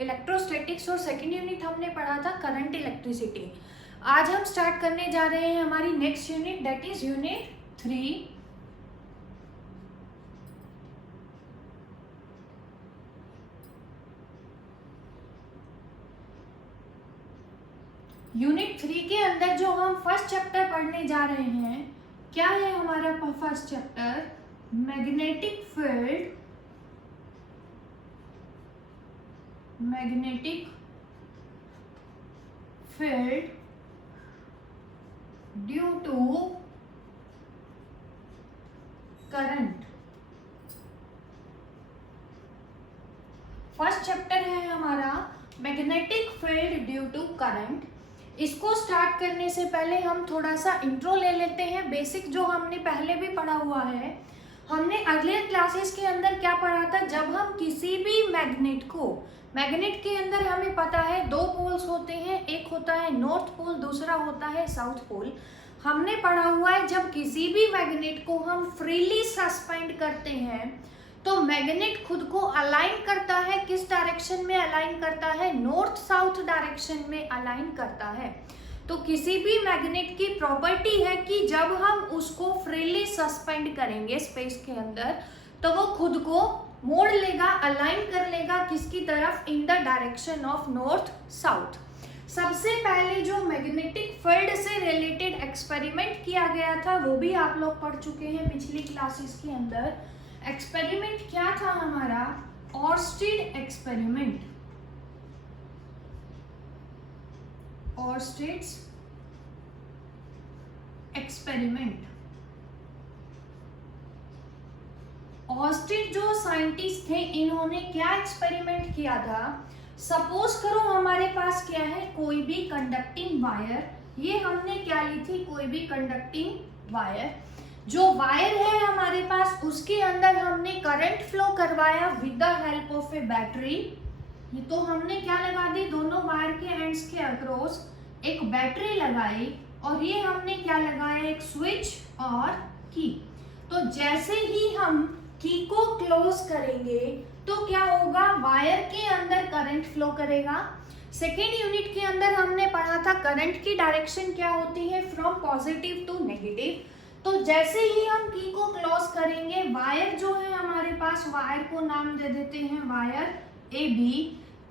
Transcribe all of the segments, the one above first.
Electrostatics और second unit हमने पढ़ा था करंट इलेक्ट्रिसिटी। आज हम स्टार्ट करने जा रहे हैं हमारी next unit, that is unit 3। Unit 3 के अंदर जो हम फर्स्ट चैप्टर पढ़ने जा रहे हैं, क्या है हमारा first chapter? Magnetic field, magnetic field due to current. First chapter है हमारा magnetic field due to current. इसको स्टार्ट करने से पहले हम थोड़ा सा इंट्रो ले लेते हैं, बेसिक जो हमने पहले भी पढ़ा हुआ है। हमने अगले क्लासेस के अंदर क्या पढ़ा था? जब हम किसी भी मैग्नेट को, मैग्नेट के अंदर हमें पता है दो पोल्स होते हैं, एक होता है नॉर्थ पोल, दूसरा होता है साउथ पोल। हमने पढ़ा हुआ है जब किसी भी मैग्नेट को हम फ्रीली सस्पेंड करते हैं तो मैग्नेट खुद को अलाइन करता है। किस डायरेक्शन में अलाइन करता है? नॉर्थ साउथ डायरेक्शन में अलाइन करता है। तो किसी भी मैग्नेट की प्रॉपर्टी है कि जब हम उसको फ्रीली सस्पेंड करेंगे स्पेस के अंदर तो वो खुद को मोड़ लेगा, अलाइन कर लेगा किसकी तरफ? In the direction of north south. सबसे पहले जो मैग्नेटिक फील्ड से रिलेटेड एक्सपेरिमेंट किया गया था वो भी आप लोग पढ़ चुके हैं पिछली क्लासेस के अंदर। एक्सपेरिमेंट क्या था हमारा? Oersted experiment, Oersted's experiment. Oersted जो साइंटिस्ट थे, इन्होंने क्या एक्सपेरिमेंट किया था? सपोज करो हमारे पास क्या है, कोई भी कंडक्टिंग वायर। ये हमने क्या ली थी? कोई भी कंडक्टिंग वायर। जो वायर है हमारे पास उसके अंदर हमने करंट फ्लो करवाया with the help of a battery. ये तो हमने क्या लगा दी? दोनों वायर के एंड्स के अक्रॉस एक बैटरी लगाई और ये हमने क्या लगाया? एक स्विच और की। तो जैसे ही हम की को क्लोज करेंगे तो क्या होगा? वायर के अंदर करंट फ्लो करेगा। सेकेंड यूनिट के अंदर हमने पढ़ा था करंट की डायरेक्शन क्या होती है? From positive to negative. तो जैसे ही हम की को क्लोज करेंगे, वायर जो है हमारे पास, वायर को नाम दे देते हैं वायर ए बी।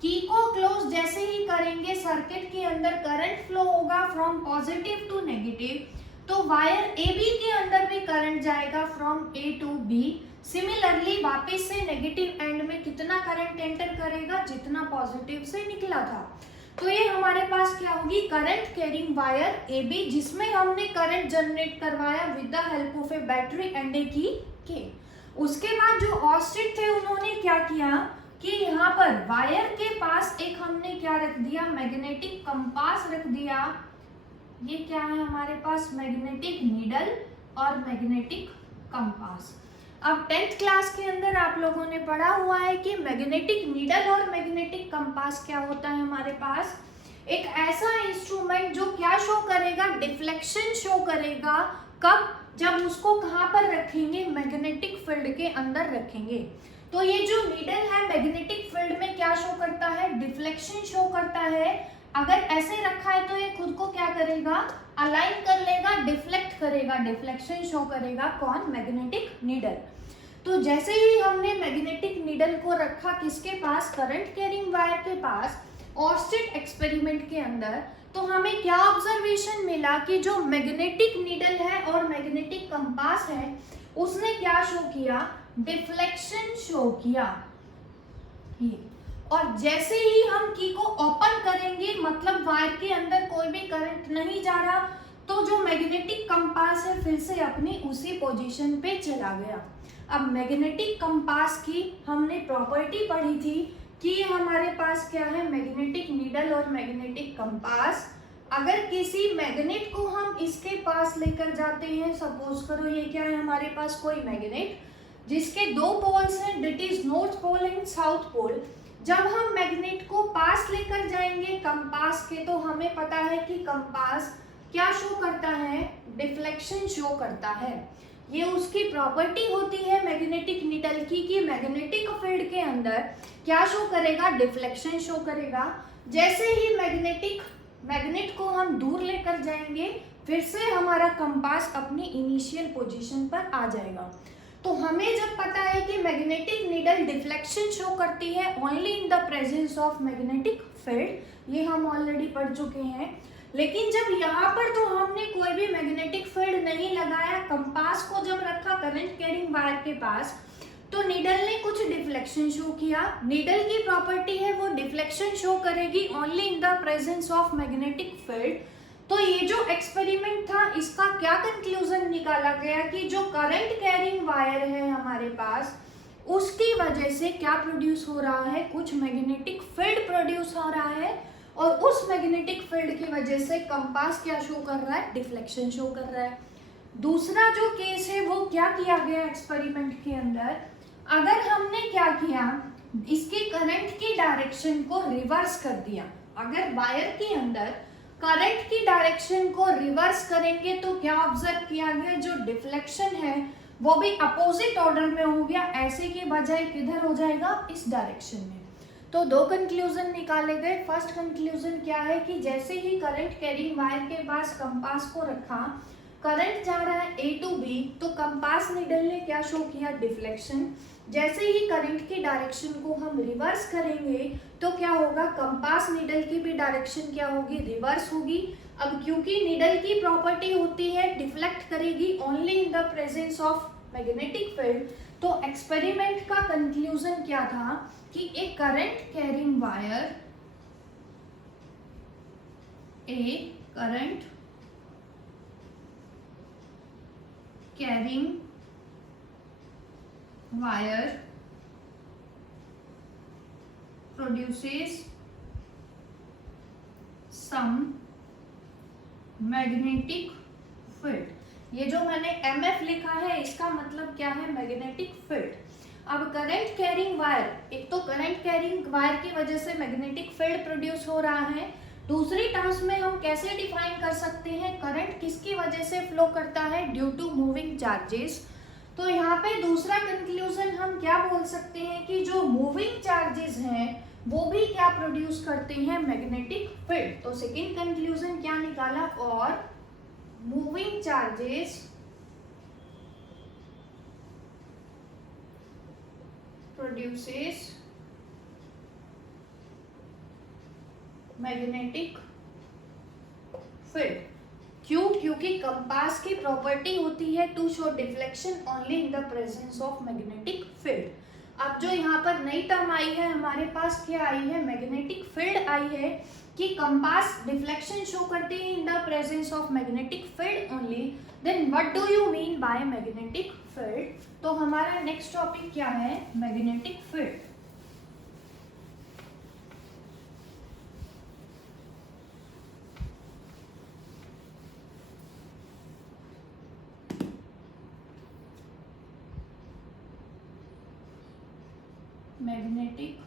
की को क्लोज जैसे ही करेंगे, सर्किट के अंदर करंट फ्लो होगा फ्रॉम पॉजिटिव टू नेगेटिव। तो वायर ए बी के अंदर भी करंट जाएगा from A to B. Similarly वापस से नेगेटिव एंड में कितना करंट एंटर करेगा? जितना पॉजिटिव से निकला था। तो ये हमारे पास क्या होगी? Current carrying wire A B, जिसमें हमने करंट जनरेट करवाया with the help of a battery and a key के। उसके बाद जो ऑर्स्टेड थे उन्होंने क्या किया कि यहाँ पर वायर के पास एक हमने क्या रख दिया? मैग्नेटिक कंपास रख दिया। ये क्या है हमारे पास? मैग्नेटिक नीडल और मैग्नेटिक कंपास। अब 10th क्लास के अंदर आप लोगों ने पढ़ा हुआ है कि मैग्नेटिक नीडल और मैग्नेटिक कंपास क्या होता है हमारे पास? एक ऐसा इंस्ट्रूमेंट जो क्या शो करेगा? डिफ्लेक्शन शो करेगा। कब? जब उसको कहाँ पर रखेंगे? मैग्नेटिक फील्ड के अंदर रखेंगे। तो ये जो नीडल है मैग्नेटिक फील्ड में क्या शो करता है? डिफ्लेक्शन शो करता है। अगर ऐसे रखा है तो ये खुद को क्या करेगा? अलाइन कर लेगा, डिफ्लेक्ट करेगा, डिफ्लेक्शन शो करेगा। कौन? Magnetic needle. तो जैसे ही हमने मैग्नेटिक नीडल को रखा किसके पास? करंट कैरिंग वायर के पास, ऑर्स्टेड एक्सपेरिमेंट के अंदर, तो हमें क्या ऑब्जर्वेशन मिला कि जो मैग्नेटिक नीडल है और मैग्नेटिक कंपास है उसने क्या शो किया? डिफ्लेक्शन शो किया। और जैसे ही हम की को ओपन करेंगे, मतलब वायर के अंदर कोई भी करंट नहीं जा रहा, तो जो मैग्नेटिक कंपास है फिर से अपनी उसी पोजीशन पे चला गया। अब मैग्नेटिक कंपास की हमने प्रॉपर्टी पढ़ी थी कि हमारे पास क्या है? मैग्नेटिक नीडल और मैग्नेटिक कंपास। अगर किसी मैग्नेट को हम इसके पास लेकर जाते हैं, सपोज करो ये क्या है हमारे पास? कोई मैग्नेट जिसके दो पोल्स हैं, that is north pole and south pole. जब हम मैग्नेट को पास लेकर जाएंगे कंपास के, तो हमें पता है कि कंपास क्या शो करता है? डिफ्लेक्शन शो करता है। ये उसकी प्रॉपर्टी होती है मैग्नेटिक नीडल की कि मैग्नेटिक फील्ड के अंदर क्या शो करेगा, डिफ्लेक्शन शो करेगा। जैसे ही मैग्नेट को हम दूर लेकर जाएंगे फिर से हमारा कंपास अपनी इनिशियल पोजीशन पर आ जाएगा। तो हमें जब पता है कि मैग्नेटिक नीडल डिफ्लेक्शन शो करती है only in the presence of magnetic field, ये हम ऑलरेडी पढ़ चुके हैं। लेकिन जब यहाँ पर तो हमने कोई भी मैग्नेटिक फील्ड नहीं लगाया, कंपास को जब रखा करंट कैरिंग वायर के पास, तो नीडल ने कुछ डिफ्लेक्शन शो किया। नीडल की प्रॉपर्टी है वो डिफ्लेक्शन शो करेगी only in the presence of magnetic field. तो ये जो एक्सपेरिमेंट था इसका क्या कंक्लूजन निकाला गया कि जो करंट कैरिंग वायर है हमारे पास उसकी वजह से क्या प्रोड्यूस हो रहा है, कुछ मैग्नेटिक फील्ड प्रोड्यूस हो रहा है और उस मैग्नेटिक फील्ड की वजह से कंपास क्या शो कर रहा है, डिफ्लेक्शन शो कर रहा है। दूसरा जो केस है वो क्या किया गया एक्सपेरिमेंट के अंदर, अगर हमने क्या किया, इसके करंट की डायरेक्शन को रिवर्स कर दिया। अगर वायर के अंदर करंट की डायरेक्शन को रिवर्स करेंगे तो क्या ऑब्जर्व किया गया, जो डिफ्लेक्शन है वो भी अपोजिट ऑर्डर में हो गया, ऐसे के बजाय किधर हो जाएगा, इस डायरेक्शन में। तो दो कंक्लूजन निकाले गए। फर्स्ट कंक्लूजन क्या है कि जैसे ही करंट कैरिंग वायर के पास कंपास को रखा, करंट जा रहा है A टू B, तो कंपास नीडल ने क्या शो किया, डिफ्लेक्शन। जैसे ही करंट की डायरेक्शन को हम रिवर्स करेंगे तो क्या होगा, कंपास नीडल की भी डायरेक्शन क्या होगी, रिवर्स होगी। अब क्योंकि नीडल की प्रॉपर्टी होती है डिफ्लेक्ट करेगी only in the presence of magnetic field, तो एक्सपेरिमेंट का कंक्लूजन क्या था कि a current carrying wire, a current carrying wire produces some magnetic field। ये जो मैंने MF लिखा है इसका मतलब क्या है, मैग्नेटिक फील्ड। अब करंट कैरिंग वायर, एक तो करंट कैरिंग वायर की वजह से मैग्नेटिक फील्ड प्रोड्यूस हो रहा है, दूसरी टर्म्स में हम कैसे डिफाइन कर सकते हैं, करंट किसकी वजह से फ्लो करता है, ड्यू टू मूविंग चार्जेस। तो यहाँ पे दूसरा कंक्लूजन हम क्या बोल सकते हैं कि जो मूविंग चार्जेस हैं वो भी क्या प्रोड्यूस करते हैं, मैग्नेटिक फील्ड। तो सेकंड कंक्लूजन क्या निकाला, और moving charges produces magnetic field. क्यों, क्योंकि कंपास की प्रॉपर्टी होती है to show deflection only in the presence of magnetic field. अब जो यहाँ पर नई टर्म आई है हमारे पास, क्या आई है, मैग्नेटिक फील्ड आई है कि कंपास डिफ्लेक्शन शो करती है in the presence of magnetic field only. Then what do you mean by magnetic field. तो हमारा नेक्स्ट टॉपिक क्या है, magnetic field. Magnetic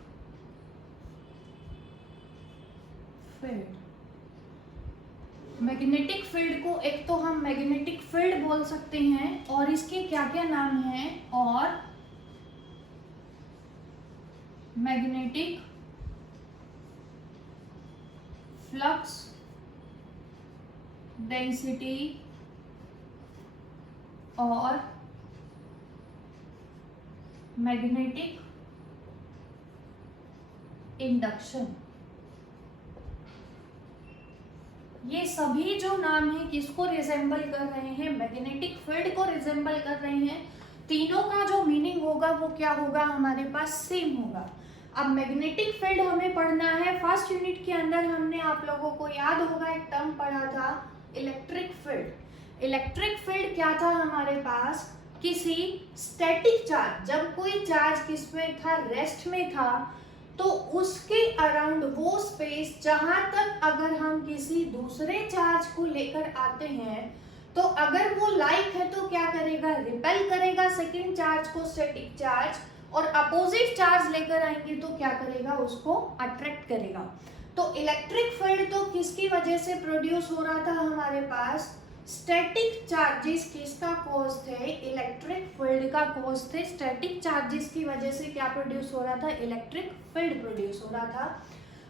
field, magnetic field को एक तो हम मैग्नेटिक फील्ड बोल सकते हैं और इसके क्या क्या नाम हैं, और मैग्नेटिक फ्लक्स डेंसिटी और मैग्नेटिक इंडक्शन। ये सभी जो नाम है किसको रिजेंबल कर रहे हैं, मैग्नेटिक फील्ड को रिजेंबल कर रहे हैं। तीनों का जो मीनिंग होगा वो क्या होगा, हमारे पास सेम होगा। अब मैग्नेटिक फील्ड हमें पढ़ना है, फर्स्ट यूनिट के अंदर हमने आप लोगों को याद होगा एक टर्म पढ़ा था, इलेक्ट्रिक फील्ड। इलेक्ट्रिक फील्ड क्या था हमारे पास, किसी स्टैटिक चार्ज, जब कोई चार्ज किसमें था, रेस्ट में था, तो उसके अराउंड वो स्पेस जहां तक अगर हम किसी दूसरे चार्ज को लेकर आते हैं तो अगर वो लाइक है तो क्या करेगा, रिपेल करेगा सेकंड चार्ज को, स्टैटिक चार्ज, और अपोजिट चार्ज लेकर आएंगे तो क्या करेगा, उसको अट्रैक्ट करेगा। तो इलेक्ट्रिक फील्ड तो किसकी वजह से प्रोड्यूस हो रहा था हमारे पास, स्टैटिक चार्जेस किसका कॉज थे? इलेक्ट्रिक फील्ड का कॉज थे। स्टैटिक चार्जेस की वजह से क्या प्रोड्यूस हो रहा था? इलेक्ट्रिक फील्ड प्रोड्यूस हो रहा था।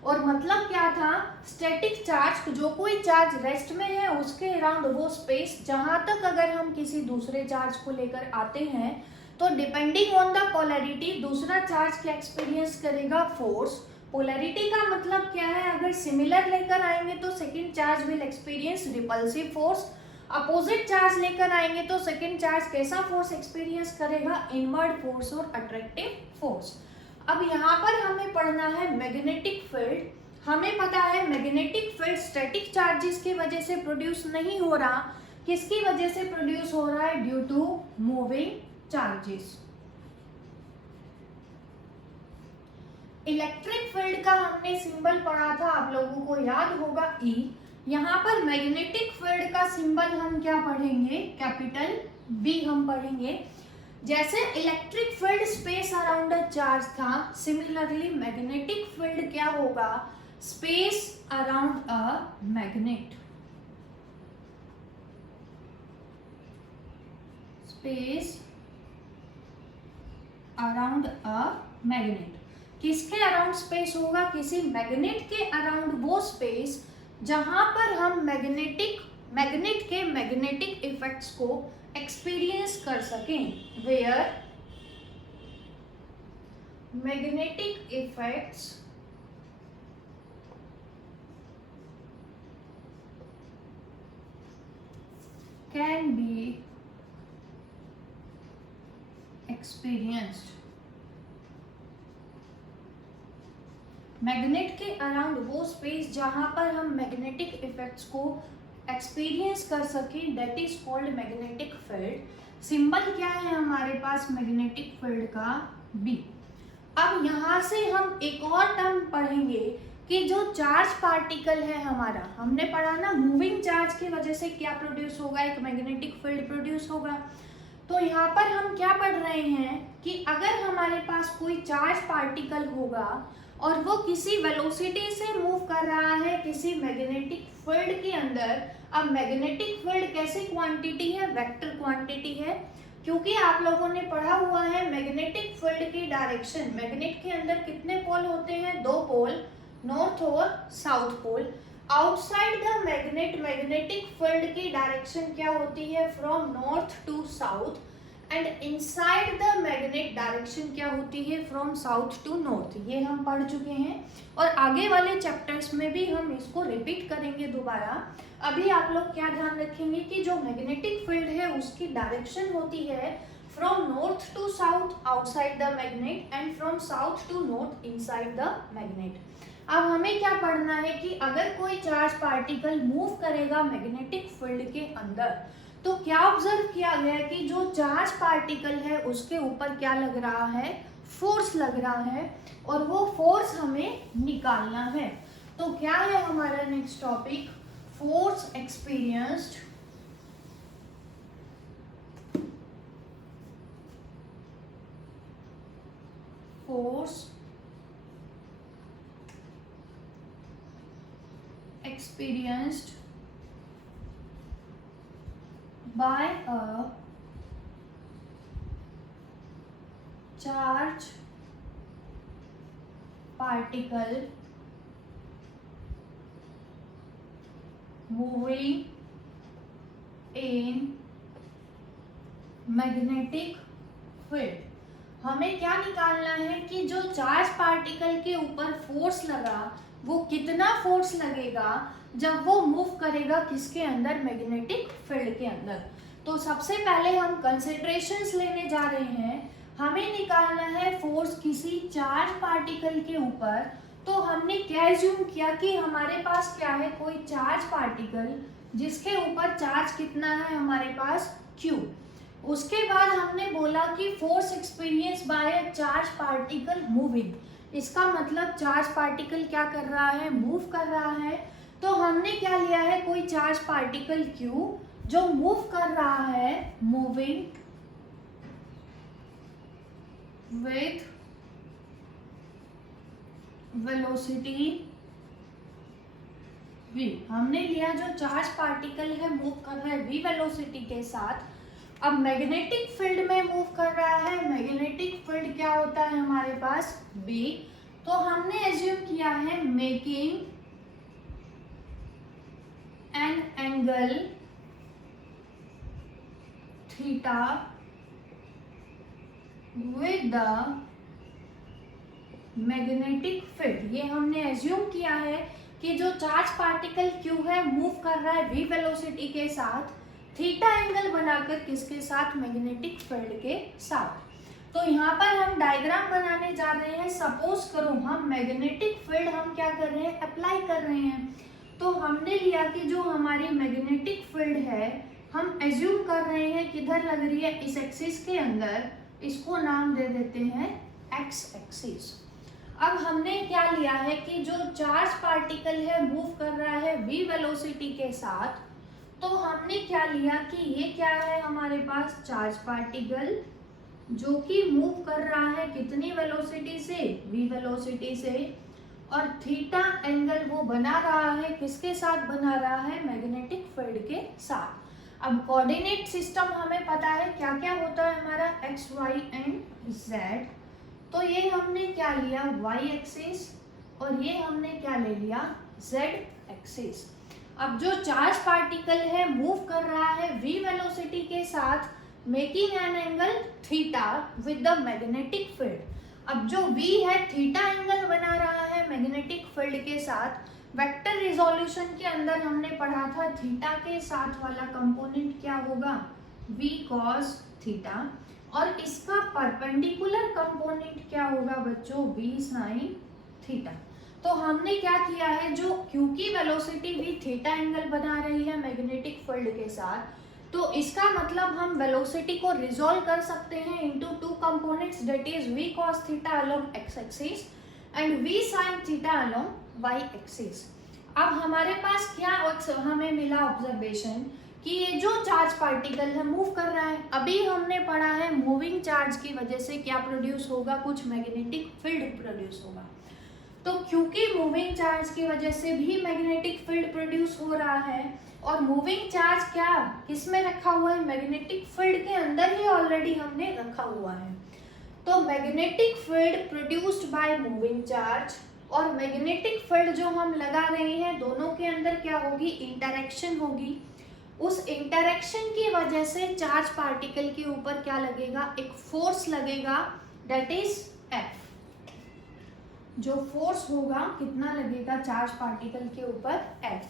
और मतलब क्या था? स्टैटिक चार्ज, जो कोई चार्ज रेस्ट में है उसके अराउंड वो स्पेस, जहां तक अगर हम किसी दूसरे चार्ज को लेकर आते हैं तो डिपेंडिंग ऑन द पोलैरिटी दूसरा चार्ज क्या एक्सपीरियंस करेगा? फोर्स। पोलैरिटी का मतलब क्या है? अगर सिमिलर लेकर आएंगे तो second charge will experience repulsive force. Opposite charge लेकर आएंगे तो सेकंड चार्ज कैसा फोर्स एक्सपीरियंस करेगा? इनवर्ड फोर्स और अट्रैक्टिव फोर्स। अब यहाँ पर हमें पढ़ना है मैग्नेटिक फील्ड। हमें पता है मैग्नेटिक फील्ड स्टैटिक चार्जेस की वजह से प्रोड्यूस नहीं हो रहा, किसकी वजह से प्रोड्यूस हो रहा है? Due to moving charges. Electric field का हमने सिंबल पढ़ा था, आप लोगों को याद होगा E। यहाँ पर मैग्नेटिक फील्ड का सिंबल हम क्या पढ़ेंगे? कैपिटल B हम पढ़ेंगे। जैसे electric field space around a charge था, सिमिलरली मैग्नेटिक फील्ड क्या होगा? Space around a magnet. Space around a magnet. किसके अराउंड स्पेस होगा? किसी मैग्नेट के अराउंड वो स्पेस जहां पर हम मैग्नेट के मैग्नेटिक इफेक्ट्स को एक्सपीरियंस कर सकें। Where magnetic effects can be experienced. Magnet के अराउंड वो स्पेस जहां पर हम मैग्नेटिक इफेक्ट्स को एक्सपीरियंस कर सकें, that is called magnetic field. Symbol क्या है हमारे पास मैग्नेटिक फील्ड का? बी। अब यहाँ से हम एक और टर्म पढ़ेंगे कि जो चार्ज पार्टिकल है हमारा, हमने पढ़ा ना मूविंग चार्ज की वजह से क्या प्रोड्यूस होगा? एक मैग्नेटिक फील्ड प्रोड्यूस होगा। तो यहाँ पर हम क्या पढ़ रहे हैं कि अगर हमारे पास कोई चार्ज पार्टिकल होगा और वो किसी वेलोसिटी से मूव कर रहा है किसी मैग्नेटिक फील्ड के अंदर। अब मैग्नेटिक फील्ड कैसी क्वांटिटी है? वेक्टर क्वांटिटी है, क्योंकि आप लोगों ने पढ़ा हुआ है मैग्नेटिक फील्ड की डायरेक्शन। मैग्नेट के अंदर कितने पोल होते हैं? दो पोल, नॉर्थ और south pole. Outside the magnet magnetic field की डायरेक्शन क्या होती है? From north to south. And inside the magnet direction क्या होती है? From south to north. ये हम पढ़ चुके हैं और आगे वाले चैप्टर्स में भी हम इसको रिपीट करेंगे दोबारा। अभी आप लोग क्या ध्यान रखेंगे कि जो मैग्नेटिक फील्ड है उसकी डायरेक्शन होती है from north to south outside the magnet and from south to north inside the magnet. अब हमें क्या पढ़ना है कि अगर कोई चार्ज पार्टिकल मूव करेगा मैग्नेटिक फील्ड के अंदर तो क्या ऑब्जर्व किया गया कि जो चार्ज पार्टिकल है उसके ऊपर क्या लग रहा है? फोर्स लग रहा है, और वो फोर्स हमें निकालना है। तो क्या है हमारा next topic? Force experienced force experienced by a charge particle moving in magnetic field। हमें क्या निकालना है कि जो चार्ज पार्टिकल के ऊपर फोर्स लगा वो कितना फोर्स लगेगा जब वो मूव करेगा किसके अंदर? मैग्नेटिक फील्ड के अंदर। तो सबसे पहले हम कंसिडरेशंस लेने जा रहे हैं। हमें निकालना है फोर्स किसी चार्ज पार्टिकल के ऊपर। तो हमने क्या एज्यूम किया कि हमारे पास क्या है? कोई चार्ज पार्टिकल जिसके ऊपर चार्ज कितना है हमारे पास? Q। उसके बाद हमने बोला कि force experience by a charge particle moving. इसका मतलब चार्ज पार्टिकल क्या कर रहा है? मूव कर रहा है। तो हमने क्या लिया है? कोई चार्ज पार्टिकल Q जो मूव कर रहा है, मूविंग विथ वेलोसिटी v, हमने लिया जो चार्ज पार्टिकल है मूव कर रहा है v वेलोसिटी के साथ। अब मैग्नेटिक फील्ड में मूव कर रहा है, मैग्नेटिक फील्ड क्या होता है हमारे पास b, तो हमने एज्यूम किया है making an angle theta with the magnetic field. ये हमने एज्यूम किया है कि जो चार्ज पार्टिकल q है मूव कर रहा है v वेलोसिटी के साथ, थीटा एंगल बनाकर किसके साथ, मैग्नेटिक फील्ड के साथ। तो यहाँ पर हम डायग्राम बनाने जा रहे हैं। सपोज करो हम मैग्नेटिक फील्ड हम क्या कर रहे हैं, अप्लाई कर रहे हैं। तो हमने लिया कि जो हमारी मैग्नेटिक फील्ड है हम एज्यूम कर रहे हैं किधर लग रही है, इस एक्सिस के अंदर। इसको नाम दे देते हैं एक्स एक्सिस। अब हमने क्या लिया है कि जो चार्ज पार्टिकल है मूव कर रहा है v वेलोसिटी के साथ, तो हमने क्या लिया कि ये क्या है हमारे पास चार्ज पार्टिकल जो कि मूव कर रहा है कितनी वेलोसिटी से, v वेलोसिटी से, और थीटा एंगल वो बना रहा है किसके साथ, बना रहा है मैग्नेटिक फील्ड के साथ। अब कोऑर्डिनेट सिस्टम हमें पता है क्या क्या होता है हमारा, एक्स वाई एंड जेड। तो ये हमने क्या लिया y एक्सिस और ये हमने क्या ले लिया z एक्सिस। अब जो चार्ज पार्टिकल है मूव कर रहा है v वेलोसिटी के साथ, making an angle theta with the magnetic field. अब जो v है थीटा एंगल बना रहा है मैग्नेटिक फील्ड के साथ। वेक्टर रिजोल्यूशन के अंदर हमने पढ़ा था थीटा के साथ वाला कंपोनेंट क्या होगा, v cos थीटा, और इसका परपेंडिकुलर कंपोनेंट क्या होगा बच्चों, v sin थीटा। तो हमने क्या किया है, जो क्योंकि वेलोसिटी v थीटा एंगल बना रही है मैग्नेटिक फील्ड के साथ, तो इसका मतलब हम वेलोसिटी को रिजोल्व कर सकते हैं into two components, that is v cos theta along x axis and v sin theta along y axis. अब हमारे पास क्या हमें मिला ऑब्जर्वेशन कि ये जो चार्ज पार्टिकल है मूव कर रहा है। अभी हमने पढ़ा है मूविंग चार्ज की वजह से क्या प्रोड्यूस होगा, कुछ मैग्नेटिक फील्ड प्रोड्यूस होगा। तो क्योंकि मूविंग चार्ज की वजह से भी मैग्नेटिक फील्ड प्रोड्यूस हो रहा है, और मूविंग चार्ज क्या किसमें रखा हुआ है, मैग्नेटिक फील्ड के अंदर ही ऑलरेडी हमने रखा हुआ है। तो magnetic field produced by moving charge और मैग्नेटिक फील्ड जो हम लगा रहे हैं, दोनों के अंदर क्या होगी, इंटरेक्शन होगी। उस इंटरेक्शन की वजह से चार्ज पार्टिकल के ऊपर क्या लगेगा, एक फोर्स लगेगा, दैट इज F। जो फोर्स होगा कितना लगेगा चार्ज पार्टिकल के ऊपर, F।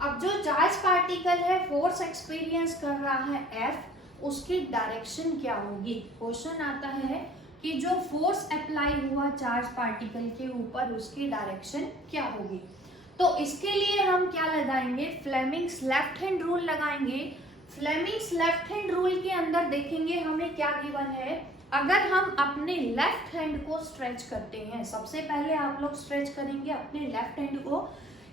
अब जो चार्ज पार्टिकल है फोर्स एक्सपीरियंस कर रहा है F, उसकी डायरेक्शन क्या होगी। क्वेश्चन आता है कि जो फोर्स अप्लाई हुआ चार्ज पार्टिकल के ऊपर उसकी डायरेक्शन क्या होगी। तो इसके लिए हम क्या लगाएंगे, फ्लेमिंग्स लेफ्ट हैंड रूल लगाएंगे। फ्लेमिंग्स लेफ्ट हैंड रूल के अंदर देखेंगे हमें क्या गिवन है। अगर हम अपने लेफ्ट हैंड को स्ट्रेच करते हैं, सबसे पहले आप लोग स्ट्रेच करेंगे अपने लेफ्ट हैंड को।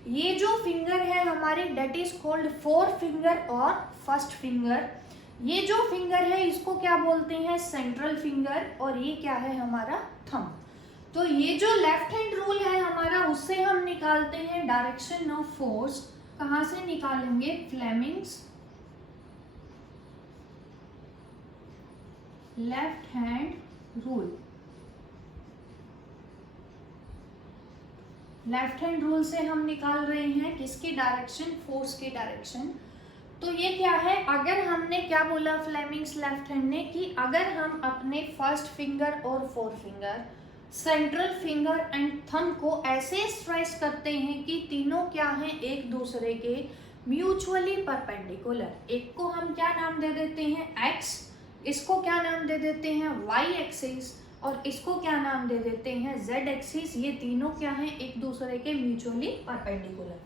ये जो फिंगर है हमारी that is called forefinger और फर्स्ट फिंगर। ये जो फिंगर है इसको क्या बोलते हैं, सेंट्रल फिंगर, और ये क्या है हमारा थंब। तो ये जो लेफ्ट हैंड रूल है हमारा, उससे हम निकालते हैं डायरेक्शन ऑफ फोर्स। कहाँ से निकालेंगे, Fleming's left hand rule. Left hand rule से हम निकाल रहे हैं किसकी डायरेक्शन, फोर्स की डायरेक्शन। तो ये क्या है, अगर हमने क्या बोला फ्लेमिंग्स लेफ्ट हैंड ने, कि अगर हम अपने फर्स्ट फिंगर और four finger, central finger and thumb को ऐसे स्ट्रेच करते हैं कि तीनों क्या हैं, एक दूसरे के म्यूचुअली परपेंडिकुलर। एक को हम क्या नाम दे देते हैं x, इसको क्या नाम दे देते हैं y एक्सिस, और इसको क्या नाम दे देते हैं z एक्सिस। ये तीनों क्या हैं, एक दूसरे के म्यूचुअली परपेंडिकुलर।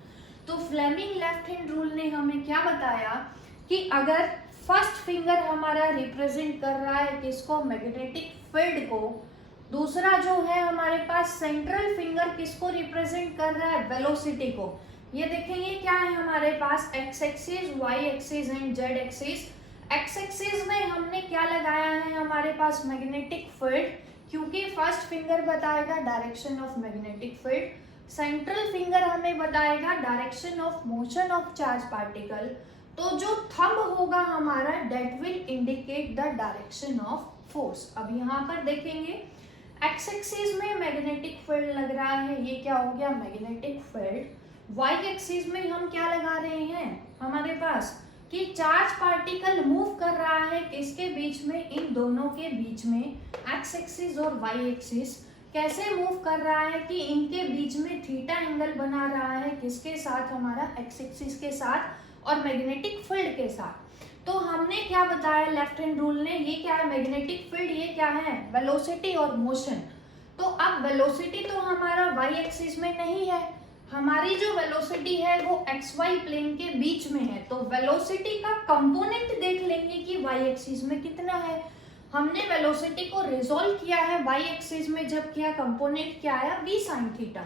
तो फ्लेमिंग लेफ्ट हैंड रूल ने हमें क्या बताया कि अगर फर्स्ट फिंगर हमारा रिप्रेजेंट कर रहा है किसको, मैग्नेटिक फील्ड को, दूसरा जो है हमारे पास सेंट्रल फिंगर किसको रिप्रेजेंट कर रहा है, वेलोसिटी को। ये देखेंगे क्या है हमारे पास, X axis, Y axis and Z axis. X axis में हमने क्या लगाया है हमारे पास, मैग्नेटिक फील्ड, क्योंकि फर्स्ट फिंगर बताएगा direction of magnetic field. Central finger हमें बताएगा direction of motion of charge particle, तो जो थंब होगा हमारा that will indicate the direction of force. अब यहाँ पर देखेंगे एक्स एक्सिस में मैग्नेटिक फील्ड लग रहा है, ये क्या हो गया मैग्नेटिक फील्ड। वाई एक्सिस में हम क्या लगा रहे हैं हमारे पास कि चार्ज पार्टिकल मूव कर रहा है किसके बीच में, इन दोनों के बीच में, एक्स एक्सिस और वाई एक्सिस। कैसे मूव कर रहा है कि इनके बीच में थीटा एंगल बना रहा है किसके साथ, हमारा एक्स एक्सिस के साथ और मैग्नेटिक फील्ड के साथ। तो हमने क्या बताया लेफ्ट हैंड रूल ने, ये क्या है मैग्नेटिक फील्ड, ये क्या है वेलोसिटी और मोशन। तो अब वेलोसिटी तो हमारा वाई एक्सिस में नहीं है, हमारी जो वेलोसिटी है वो एक्स वाई प्लेन के बीच में है। तो वेलोसिटी का कंपोनेंट देख लेंगे कि वाई एक्सिस में कितना है। हमने वेलोसिटी को रिजोल्व किया है वाई एक्सिस में, जब किया कंपोनेंट क्या आया v sin थीटा।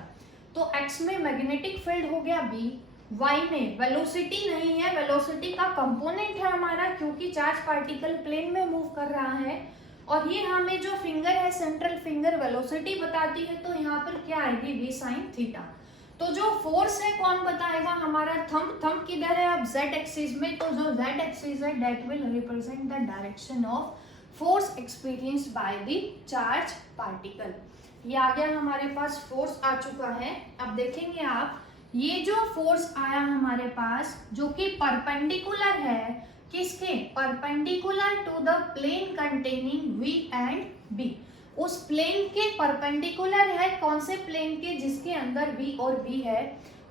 तो x में मैग्नेटिक फील्ड हो गया b, y में वेलोसिटी नहीं है, वेलोसिटी का कंपोनेंट है हमारा क्योंकि चार्ज पार्टिकल प्लेन में मूव कर रहा है। और ये हमें जो फिंगर है सेंट्रल फिंगर वेलोसिटी बताती है, तो यहाँ पर क्या आएगी v sin थीटा। तो जो फोर्स है कौन बताएगा, हमारा थंब किधर है अब z एक्सिस में, तो जो z एक्सिस है that will represent the direction of force experienced by the charge particle. ये आ गया हमारे पास, फोर्स आ चुका है। अब देखेंगे आप ये जो फोर्स आया हमारे पास जो कि परपेंडिकुलर है किसके, perpendicular to the plane containing v and b। उस प्लेन के परपेंडिकुलर है, कौन से प्लेन के, जिसके अंदर v और b है।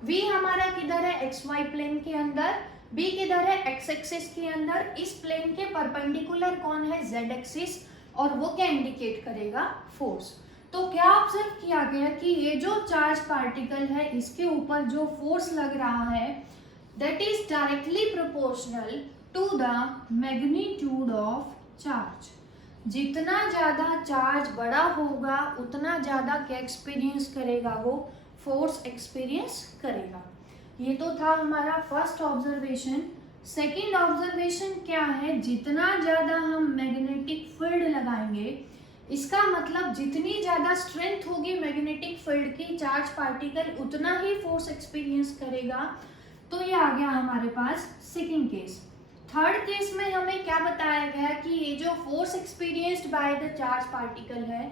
v हमारा किधर है एक्स वाई प्लेन के अंदर, b किधर है एक्स एक्सिस के अंदर। इस प्लेन के परपेंडिकुलर कौन है z एक्सिस, और वो क्या इंडिकेट करेगा फोर्स। तो क्या ऑब्जर्व किया गया कि ये जो चार्ज पार्टिकल है इसके ऊपर जो फोर्स लग रहा है that is directly proportional to the magnitude of charge. जितना ज़्यादा चार्ज बड़ा होगा उतना ज़्यादा क्या एक्सपीरियंस करेगा, वो फोर्स एक्सपीरियंस करेगा। ये तो था हमारा फर्स्ट ऑब्जर्वेशन। सेकंड ऑब्जर्वेशन क्या है, जितना ज़्यादा हम मैग्नेटिक फील्ड लगाएंगे इसका मतलब जितनी ज़्यादा स्ट्रेंथ होगी मैग्नेटिक फील्ड की, चार्ज पार्टिकल उतना ही फोर्स एक्सपीरियंस करेगा। तो ये आ गया हमारे पास सेकंड केस। थर्ड केस में हमें क्या बताया गया कि ये जो force experienced by the charge particle है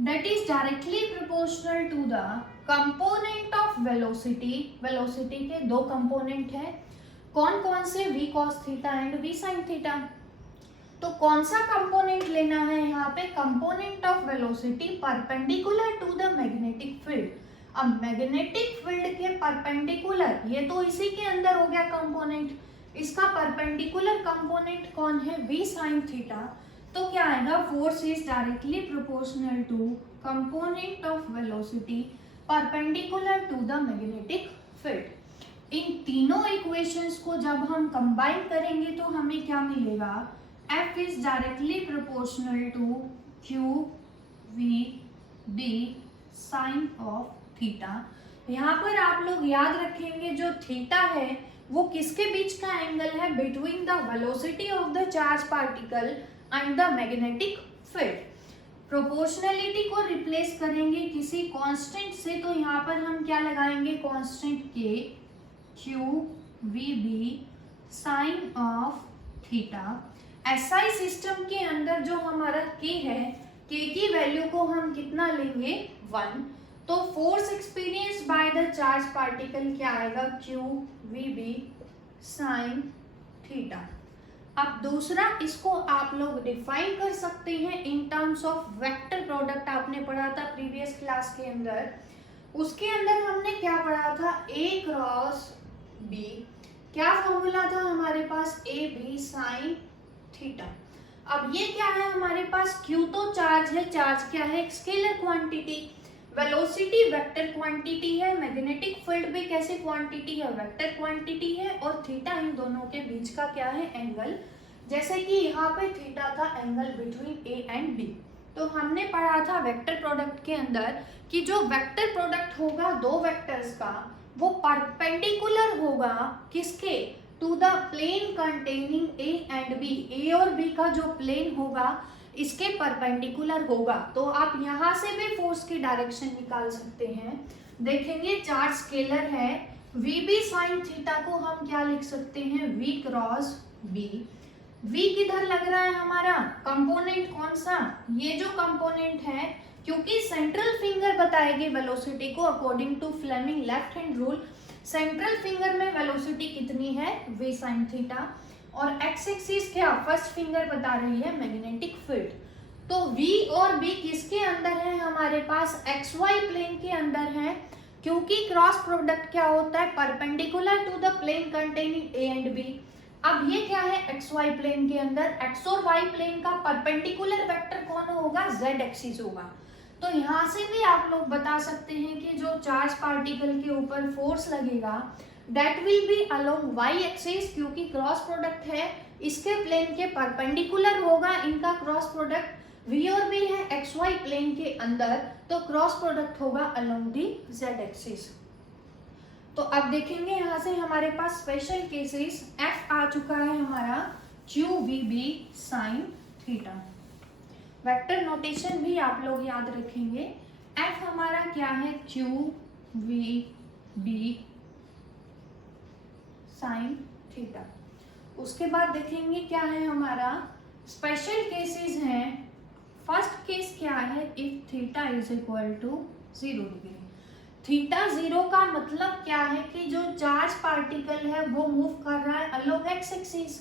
that is directly proportional to the component of velocity. Velocity के दो कंपोनेंट है, कौन कौन से, v cos theta and v sin theta. तो कौन सा कंपोनेंट लेना है यहाँ पे, component of velocity perpendicular to the magnetic field. अब मैग्नेटिक फील्ड के परपेंडिकुलर, ये तो इसी के अंदर हो गया कंपोनेंट, इसका परपेंडिकुलर कंपोनेंट कौन है v sin थीटा। तो क्या आएगा, force is directly proportional to component of velocity perpendicular to the magnetic field. इन तीनों इक्वेशंस को जब हम कंबाइन करेंगे तो हमें क्या मिलेगा, F is directly proportional to Q V B sine of theta. यहाँ पर आप लोग याद रखेंगे जो थीटा है वो किसके बीच का एंगल है, between the velocity of the charge particle and the magnetic field. Proportionality को रिप्लेस करेंगे किसी कांस्टेंट से, तो यहाँ पर हम क्या लगाएंगे, कांस्टेंट के Q V B sine of theta. SI system के अंदर जो हमारा K है, K की वैल्यू को हम कितना लेंगे 1। तो force experience bye the charge particle क्या आएगा, Q V B sine theta. अब दूसरा इसको आप लोग डिफाइन कर सकते हैं in terms of vector product. आपने पढ़ा था प्रीवियस क्लास के अंदर, उसके अंदर हमने क्या पढ़ा था, A क्रॉस B। क्या फॉर्मूला था हमारे पास, AB साइन थीटा। अब ये क्या है हमारे पास, Q तो चार्ज है, चार्ज क्या है, scalar quantity, velocity vector quantity है, मैग्नेटिक फील्ड भी कैसे क्वांटिटी है, वेक्टर क्वांटिटी है, और थीटा इन दोनों के बीच का क्या है, एंगल। जैसे कि यहाँ पे थीटा था angle between A and B। तो हमने पढ़ा था वेक्टर प्रोडक्ट के अंदर कि जो वेक्टर प्रोडक्ट होगा दो वेक्टर्स का वो परपेंडिकुलर होगा किसके, to the plane containing A and B। A और B का जो प्लेन होगा इसके परपेंडिकुलर होगा। तो आप यहाँ से भी फोर्स की डायरेक्शन निकाल सकते हैं। देखेंगे चार्ज स्केलर है, वी बी साइन थीटा को हम क्या लिख सकते हैं, वी क्रॉस बी। वी किधर लग रहा है हमारा, कंपोनेंट कौन सा, ये जो कंपोनेंट है, क्योंकि सेंट्रल फिंगर बताएगी वेलोसिटी को according to Fleming left hand rule. Central finger में वेलोसिटी कितनी है, वी साइन थीटा, और एक्स एक्सिस क्या, फर्स्ट फिंगर बता रही है मैग्नेटिक फील्ड। तो V और B किसके अंदर है, हमारे पास एक्स वाई प्लेन के अंदर है, क्योंकि क्रॉस प्रोडक्ट क्या होता है, perpendicular to the plane containing A and B। अब ये क्या है, एक्स वाई प्लेन के अंदर, एक्स और वाई प्लेन का परपेंडिकुलर वेक्टर कौन होगा, Z एक्सिस होगा। तो यहाँ से भी आप लोग बता सकते हैं कि जो चार्ज पार्टिकल के ऊपर फोर्स लगेगा that will be along Y axis, क्योंकि क्रॉस प्रोडक्ट है, इसके प्लेन के परपेंडिकुलर होगा इनका क्रॉस प्रोडक्ट। V और B है एक्स वाई प्लेन के अंदर, तो क्रॉस प्रोडक्ट होगा अलोंग दी Z एक्सिस। तो अब देखेंगे यहाँ से हमारे पास स्पेशल केसेस, F आ चुका है हमारा Q we B sine theta. Vector notation भी आप लोग याद रखेंगे, F हमारा क्या है, Q we B sine theta. उसके बाद देखेंगे क्या है हमारा स्पेशल केसेस हैं। फर्स्ट केस क्या है, if theta is equal to 0 degree. Theta 0 का मतलब क्या है कि जो चार्ज पार्टिकल है वो मूव कर रहा है अलोंग एक्स एक्सिस,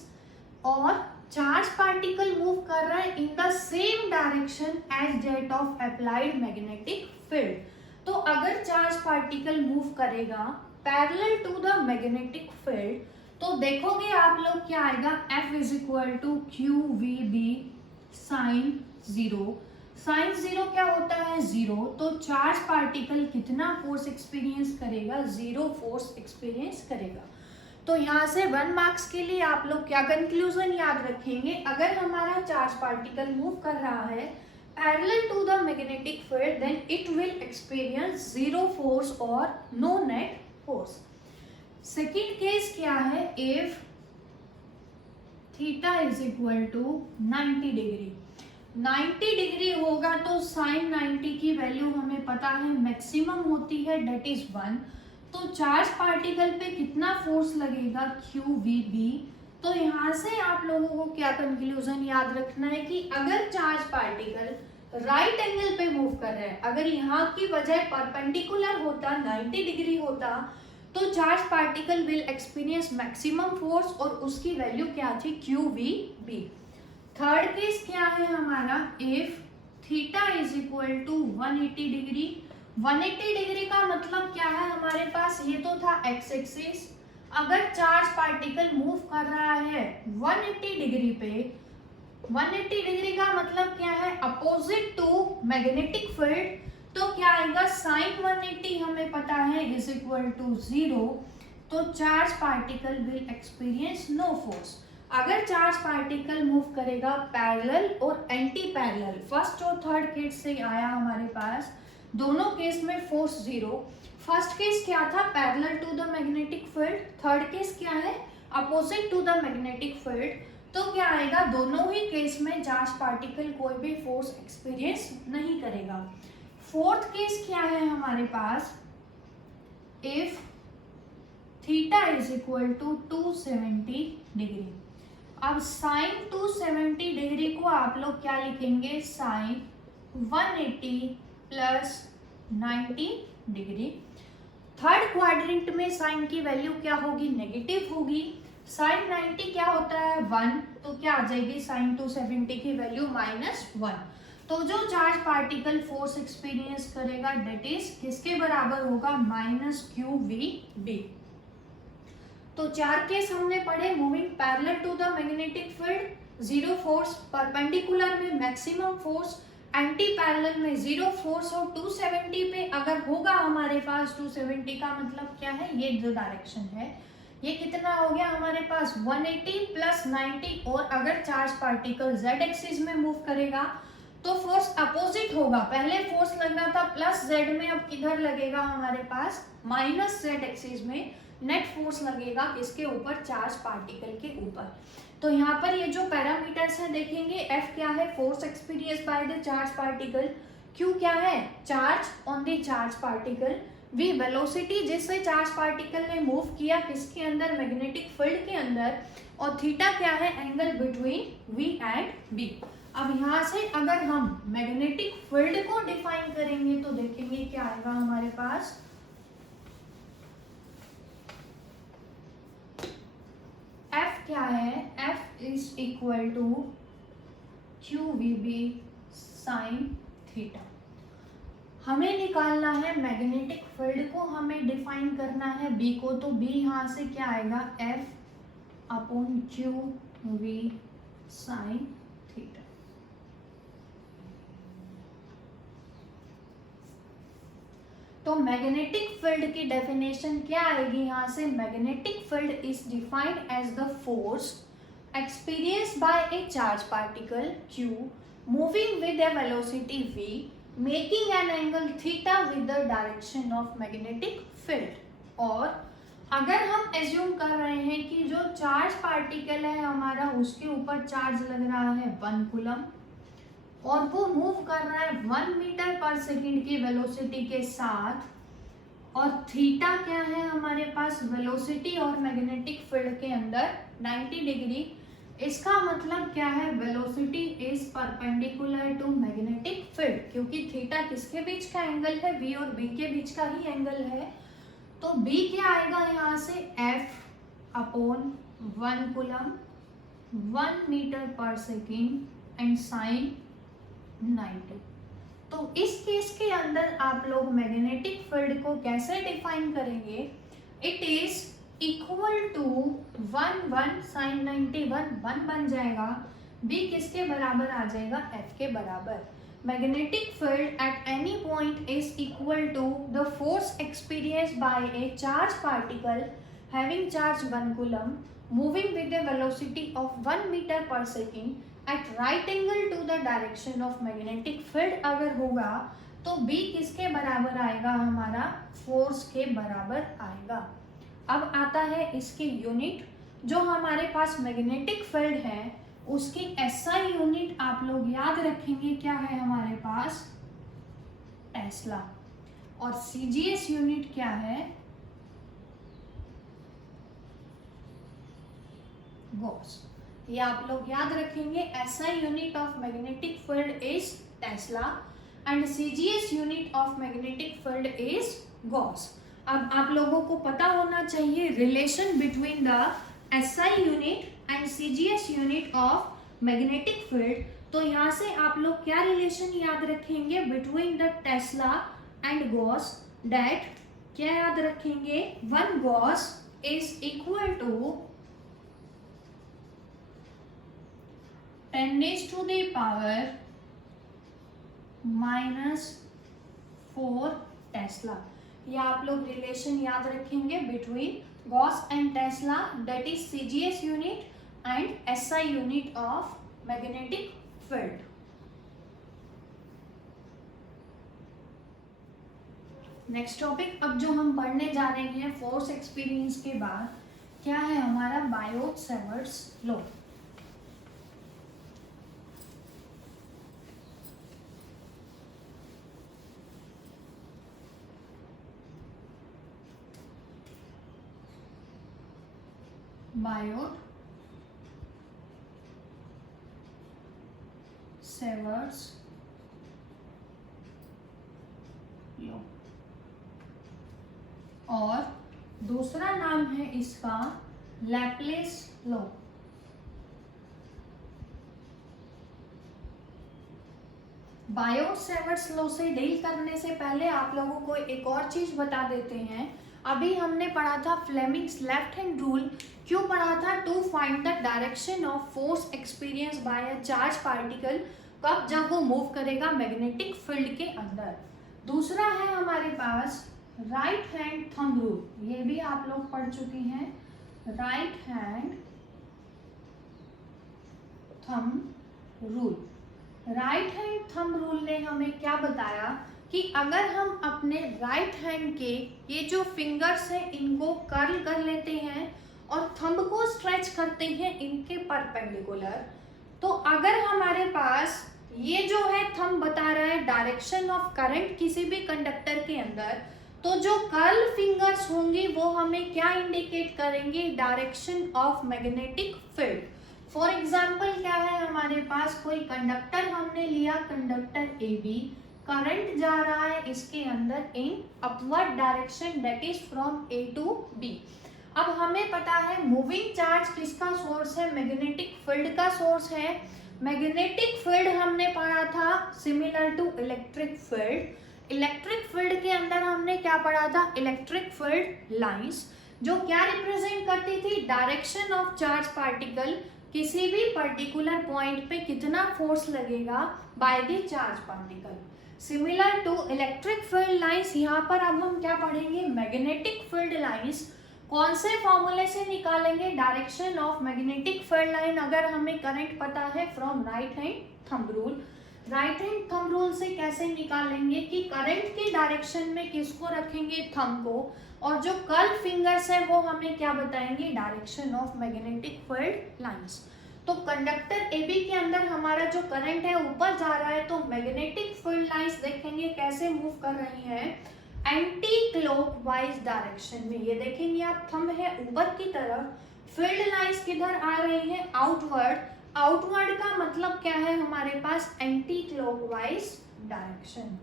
और चार्ज पार्टिकल मूव कर रहा है in the same direction as that of applied magnetic field. तो अगर चार्ज पार्टिकल मूव करेगा parallel to the magnetic field, तो देखोगे आप लोग क्या आएगा, F is equal to q we B sine 0। Sine 0 क्या होता है, 0, तो चार्ज पार्टिकल कितना फोर्स एक्सपीरियंस करेगा, 0 फोर्स एक्सपीरियंस करेगा। तो यहाँ से 1 मार्क्स के लिए आप लोग क्या कंक्लूजन याद रखेंगे, अगर हमारा चार्ज पार्टिकल मूव कर रहा है parallel to the magnetic field then it will experience 0 force और no net force. Second case क्या है, if theta is equal to 90 degree. 90 degree होगा तो साइन 90 की वैल्यू हमें पता है मैक्सिमम होती है, डेट इज 1। तो चार्ज पार्टिकल पे कितना फोर्स लगेगा, क्यू वी बी। तो यहाँ से आप लोगों को क्या कंक्लूजन याद रखना है कि अगर चार्ज पार्टिकल राइट एंगल पे मूव कर रहा है, अगर यहाँ की बजाय परपेंडिकुलर होता 90 डिग्री होता, तो charge particle will experience maximum force और उसकी वैल्यू क्या थी, q we b. Third case क्या है हमारा, if theta is equal to 180 degree. 180 degree का मतलब क्या है हमारे पास, ये तो था एक्स एक्सिस। अगर चार्ज पार्टिकल मूव कर रहा है 180 डिग्री पे, 180 डिग्री का मतलब क्या है, अपोजिट टू मैग्नेटिक फील्ड, तो क्या आएगा, साइन 180 हमें पता है इज इक्वल टू 0। तो charge particle will experience no force. अगर चार्ज पार्टिकल मूव करेगा पैरेलल और एंटी पैरेलल, फर्स्ट और थर्ड केस से आया हमारे पास, दोनों केस में फोर्स 0। फर्स्ट केस क्या था, parallel to the magnetic field, third case क्या है, opposite to the magnetic field. तो क्या आएगा, दोनों ही केस में चार्ज पार्टिकल कोई भी फोर्स एक्सपीरियंस नहीं करेगा। फोर्थ केस क्या है हमारे पास, if theta is equal to 270 degree. अब साइन 270 डिग्री को आप लोग क्या लिखेंगे, sine 180 plus 90 degree. Third quadrant में साइन की वैल्यू क्या होगी, नेगेटिव होगी। साइन 90 क्या होता है 1, तो क्या आ जाएगी साइन 270 की वैल्यू -1। तो जो चार्ज पार्टिकल फोर्स एक्सपीरियंस करेगा डेट इज किसके बराबर होगा, -क्यू वी बी। तो 4 केस हमने पढ़े, moving parallel to the magnetic field 0 force, perpendicular में मैक्सिमम फोर्स, एंटी पैरेलल में 0 फोर्स, और 270 पे अगर होगा हमारे पास, 270 का मतलब क्या है, ये जो डायरेक्शन है, ये कितना हो गया हमारे पास 180 प्लस 90। और अगर चार्ज पार्टिकल z एक्सिस में मूव करेगा तो फोर्स अपोजिट होगा, पहले फोर्स लगना था प्लस z में, अब किधर लगेगा हमारे पास -z एक्सिस में। नेट फोर्स लगेगा किसके ऊपर, चार्ज पार्टिकल के ऊपर। तो यहाँ पर ये जो पैरामीटर्स हैं देखेंगे, F क्या है, force experience bye the charge particle, Q क्या है, charge on the charge particle, v velocity जिससे चार्ज पार्टिकल ने मूव किया किसके अंदर, मैग्नेटिक फील्ड के अंदर, और थीटा क्या है, angle between v and b। अब यहाँ से अगर हम मैग्नेटिक फील्ड को डिफाइन करेंगे तो देखेंगे क्या आएगा हमारे पास, F क्या है, F is equal to QVB sine theta. हमें निकालना है मैग्नेटिक फील्ड को, हमें डिफाइन करना है B को, तो B यहाँ से क्या आएगा, F upon QV sine theta. तो मैग्नेटिक फील्ड की डेफिनेशन क्या आएगी यहाँ से, magnetic field is defined as the force experienced by a charge particle Q moving with a velocity V making an angle theta with the direction of magnetic field। और अगर हम assume कर रहे हैं कि जो चार्ज पार्टिकल है हमारा उसके ऊपर चार्ज लग रहा है 1 कूलम और वो मूव कर रहा है 1 मीटर पर सेकेंड की वेलोसिटी के साथ, और थीटा क्या है हमारे पास, वेलोसिटी और मैग्नेटिक फील्ड के अंदर 90 डिग्री। इसका मतलब क्या है, velocity is perpendicular to magnetic field, क्योंकि थीटा किसके बीच का एंगल है, v और b के बीच का ही एंगल है। तो b क्या आएगा यहाँ से, f upon 1 coulomb 1 metre per second and sign 90। तो इस केस के अंदर आप लोग मैग्नेटिक फील्ड को कैसे डिफाइन करेंगे, it is equal to 1 sine 90, 1 बन जाएगा, b किसके बराबर आ जाएगा, f के बराबर। Magnetic field at any point is equal to the force experienced by a charge particle having charge 1 coulomb moving with a velocity of 1 metre per second at right angle to the direction of magnetic field अगर होगा तो b किसके बराबर आएगा, हमारा force के बराबर आएगा। अब आता है इसकी यूनिट, जो हमारे पास मैग्नेटिक फील्ड है उसकी SI यूनिट आप लोग याद रखेंगे क्या है हमारे पास, टेस्ला, और CGS यूनिट क्या है, गॉस। ये आप लोग याद रखेंगे, SI unit of magnetic field is Tesla and CGS unit of magnetic field is Gauss. अब आप लोगों को पता होना चाहिए relation between the SI unit and CGS unit of magnetic field. तो यहाँ से आप लोग क्या रिलेशन याद रखेंगे between the Tesla and Gauss, that क्या याद रखेंगे, 1 Gauss is equal to 10⁻⁻⁴ tesla. या आप लोग रिलेशन याद रखेंगे between gauss and tesla, that is CGS unit and SI unit of magnetic field. Next topic अब जो हम पढ़ने जा रहे हैं फोर्स एक्सपीरियंस के बाद, क्या है हमारा, बायोट-सैवर्ट्स लॉ। बायोट-सैवर्ट्स लॉ, और दूसरा नाम है इसका लैप्लेस लॉ। बायोट-सैवर्ट्स लॉ से डील करने से पहले आप लोगों को एक और चीज बता देते हैं। अभी हमने पढ़ा था फ्लेमिंग्स लेफ्ट हैंड रूल, क्यों पढ़ा था, to find the direction of force experience by a charge particle, कब, जब वो मूव करेगा मैग्नेटिक फील्ड के अंदर। दूसरा है हमारे पास राइट हैंड थंब रूल, ये भी आप लोग पढ़ चुके हैं, right hand thumb rule. Right hand thumb rule ने हमें क्या बताया कि अगर हम अपने राइट हैंड के ये जो फिंगर्स हैं इनको कर्ल कर लेते हैं और थंब को स्ट्रेच करते हैं इनके परपेंडिकुलर, तो अगर हमारे पास ये जो है थंब बता रहा है डायरेक्शन ऑफ करंट किसी भी कंडक्टर के अंदर, तो जो कर्ल फिंगर्स होंगी वो हमें क्या इंडिकेट करेंगे, direction of magnetic field. For example क्या है हमारे पास, कोई कंडक्टर हमने लिया, कंडक्टर ए बी, करंट जा रहा है इसके अंदर in upward direction, that is from A to B. अब हमें पता है मूविंग चार्ज किसका सोर्स है, मैग्नेटिक फील्ड का सोर्स है। मैग्नेटिक फील्ड हमने पढ़ा था similar to electric field. Electric field के अंदर हमने क्या पढ़ा था, इलेक्ट्रिक फील्ड लाइंस, जो क्या रिप्रेजेंट करती थी, डायरेक्शन ऑफ चार्ज पार्टिकल, किसी भी पर्टिकुलर पॉइंट पे कितना फोर्स लगेगा by the charge particle. Similar to electric field lines, यहाँ पर अब हम क्या पढ़ेंगे, मैग्नेटिक फील्ड लाइंस। कौन से फॉर्मूले से निकालेंगे direction of magnetic field line, अगर हमें करंट पता है, from right hand thumb rule. Right hand thumb rule से कैसे निकालेंगे कि करंट की डायरेक्शन में किसको रखेंगे, थंब को, और जो कर्ल फिंगर्स है वो हमें क्या बताएंगे, direction of magnetic field lines. तो कंडक्टर ए बी के अंदर हमारा जो करंट है ऊपर जा रहा है, तो मैग्नेटिक फील्ड लाइंस देखेंगे कैसे मूव कर रही हैं, एंटी क्लॉकवाइज डायरेक्शन में। ये देखेंगे आप, थंब है ऊपर की तरफ, फील्ड लाइंस किधर आ रही है, आउटवर्ड। आउटवर्ड का मतलब क्या है हमारे पास, एंटी क्लॉकवाइज डायरेक्शन।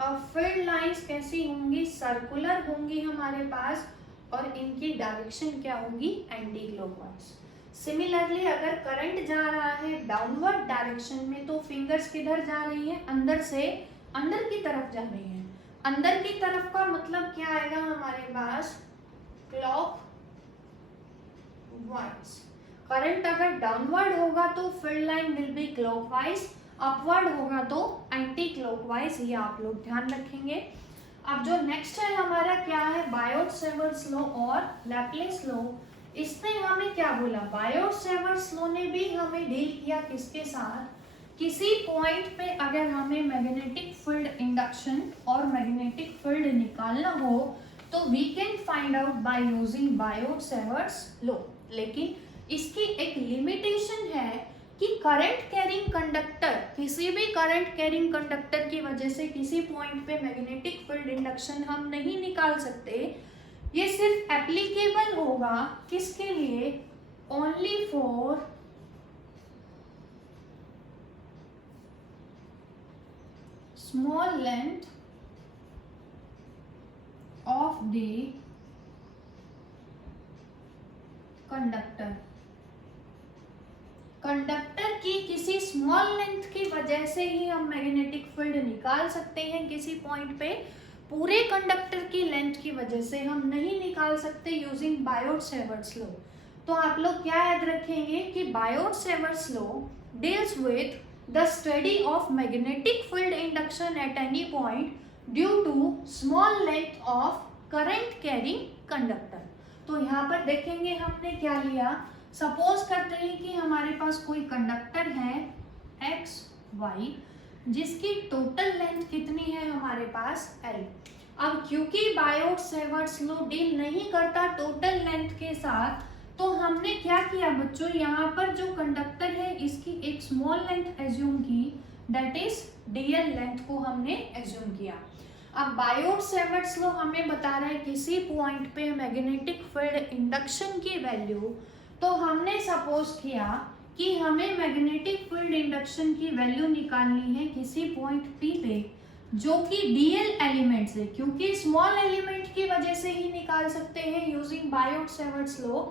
अब फील्ड लाइंस कैसी होंगी, सर्कुलर होंगी हमारे पास, और इनकी डायरेक्शन क्या होगी, एंटी क्लॉकवाइज। सिमिलरली अगर करंट जा रहा है डाउनवर्ड डायरेक्शन में, तो फिंगर्स किधर जा रही है, अंदर से अंदर की तरफ जा रही है। अंदर की तरफ का मतलब क्या आएगा हमारे पास, क्लॉक वाइज। करंट अगर डाउनवर्ड होगा तो field line will be clockwise, upward होगा तो एंटी क्लॉकवाइज, ये आप लोग ध्यान रखेंगे। अब जो नेक्स्ट है हमारा क्या है, बायोट-सेवर्ट्स लॉ और लैप्लेस लॉ। इसने हमें क्या बोला, बायोट-सेवर्ट्स लॉ ने भी हमें डील किया किसके साथ, किसी पॉइंट पे अगर हमें मैग्नेटिक फील्ड इंडक्शन और मैग्नेटिक फील्ड निकालना हो तो we can find out by using Biot Savart's law. लेकिन इसकी एक लिमिटेशन है कि करंट कैरिंग कंडक्टर, किसी भी करंट कैरिंग कंडक्टर की वजह से किसी पॉइंट पे मैग्नेटिक फील्ड इंडक्शन हम नहीं निकाल सकते। ये सिर्फ एप्लीकेबल होगा किसके लिए, only for small length of the conductor. Conductor की किसी स्मॉल लेंथ की वजह से ही हम मैग्नेटिक फील्ड निकाल सकते हैं किसी पॉइंट पे, पूरे कंडक्टर की लेंथ की वजह से हम नहीं निकाल सकते यूजिंग बायोट-सेवर्ट्स लॉ। तो आप लोग क्या याद रखेंगे कि Biot Savart's law deals with the study of magnetic field induction at any point due to small length of current carrying conductor. तो यहाँ पर देखेंगे हमने क्या लिया, सपोज करते हैं कि हमारे पास कोई कंडक्टर है एक्स वाई, जिसकी टोटल लेंथ कितनी है हमारे पास एल। अब क्योंकि बायोट-सेवर्ट्स लॉ डील नहीं करता टोटल लेंथ के साथ, तो हमने क्या किया बच्चों, यहाँ पर जो कंडक्टर है इसकी एक स्मॉल लेंथ एज्यूम की, दैट इज डीएल लेंथ को हमने एज्यूम किया। अब बायोट-सेवर्ट्स लॉ हमें बता रहा है किसी पॉइंट पे मैग्नेटिक फील्ड इंडक्शन की वैल्यू, तो हमने सपोज किया कि हमें मैग्नेटिक फील्ड इंडक्शन की वैल्यू निकालनी है किसी पॉइंट P पे, जो कि डीएल एलिमेंट से, क्योंकि स्मॉल एलिमेंट की वजह से ही निकाल सकते हैं यूजिंग बायोट-सेवर्ट्स लॉ।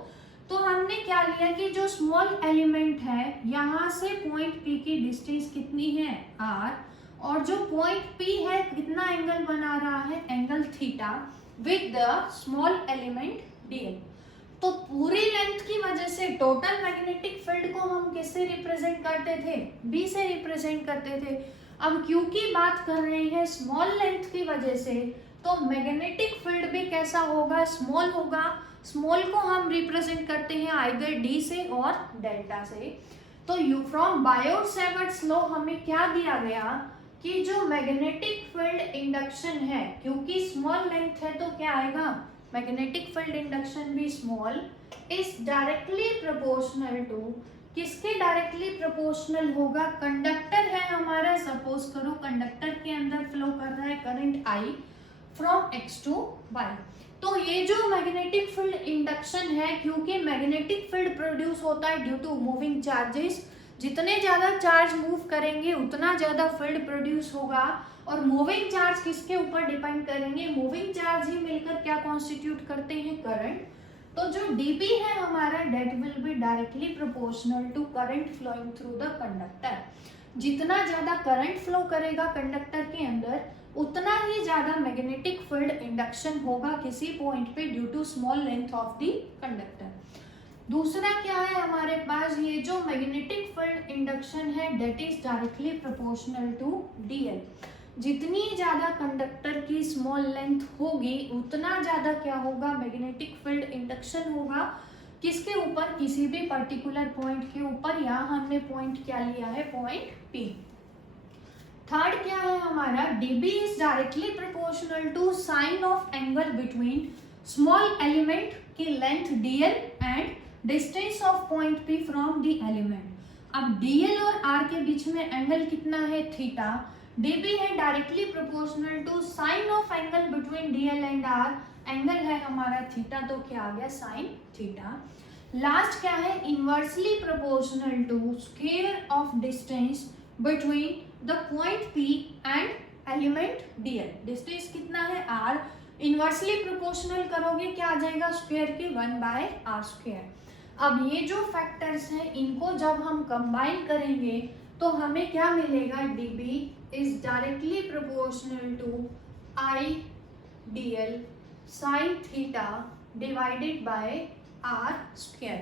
तो हमने क्या लिया कि जो स्मॉल एलिमेंट है यहाँ से पॉइंट P की डिस्टेंस कितनी है r, और जो पॉइंट P है कितना एंगल बना रहा है, angle theta, with the small element dl। तो पूरी लेंथ की वजह से टोटल मैग्नेटिक फील्ड को हम किससे रिप्रेजेंट करते थे, B से रिप्रेजेंट करते थे। अब क्योंकि बात कर रहे हैं स्मॉल लेंथ की वजह से, तो मैग्नेटिक फील्ड भी कैसा होगा, स्मॉल होगा। स्मॉल को हम रिप्रेजेंट करते हैं आइदर D से और डेल्टा से। तो यू फ्रॉम बायोट-सेवर्ट्स लॉ हमें क्या दिया गया कि जो मैग्नेटिक फील्ड इंडक्शन है, क्योंकि स्मॉल लेंथ है तो क्या आएगा, मैग्नेटिक फील्ड इंडक्शन भी small, is directly proportional to किसके डायरेक्टली प्रोपोर्शनल होगा? कंडक्टर है हमारा, सपोज करो कंडक्टर के अंदर फ्लो कर रहा है current I from X to Y। तो ये जो मैग्नेटिक फील्ड इंडक्शन है, क्योंकि मैग्नेटिक फील्ड प्रोड्यूस होता है ड्यू टू मूविंग चार्जेस, जितने ज्यादा चार्ज मूव करेंगे उतना ज्यादा फील्ड प्रोड्यूस होगा। और मूविंग चार्ज किसके ऊपर डिपेंड करेंगे? मूविंग चार्ज ही मिलकर क्या कॉन्स्टिट्यूट करते हैं? करंट। तो जो dB है हमारा, that will be directly proportional to current flowing through the conductor. जितना ज्यादा करंट फ्लो करेगा कंडक्टर के अंदर, उतना ही ज्यादा मैग्नेटिक फील्ड इंडक्शन होगा किसी पॉइंट पे due to small length of the conductor. दूसरा क्या है हमारे पास? ये जो मैग्नेटिक फील्ड इंडक्शन है that is directly proportional to dl। जितनी ज्यादा कंडक्टर की स्मॉल लेंथ होगी उतना ज्यादा क्या होगा? मैग्नेटिक फील्ड इंडक्शन होगा। किसके ऊपर? किसी भी पर्टिकुलर पॉइंट के ऊपर। यहाँ हमने पॉइंट क्या लिया है? Point P। थर्ड क्या है हमारा? dB is directly proportional to sine of angle between small element की length dl and distance of point P from the element. अब dl और r के बीच में एंगल कितना है? थीटा। dB है directly proportional to sine of angle between dl and r। Angle है हमारा थीटा, तो क्या आ गया? Sine theta. लास्ट क्या है? Inversely proportional to square of distance between the point P and element dl। Distance कितना है? r। इनवर्सली प्रोपोर्शनल करोगे क्या आ जाएगा? स्क्वायर के 1/r²। अब ये जो फैक्टर्स हैं इनको जब हम कंबाइन करेंगे तो हमें क्या मिलेगा? dB is directly proportional to I dl sine theta divided by r²।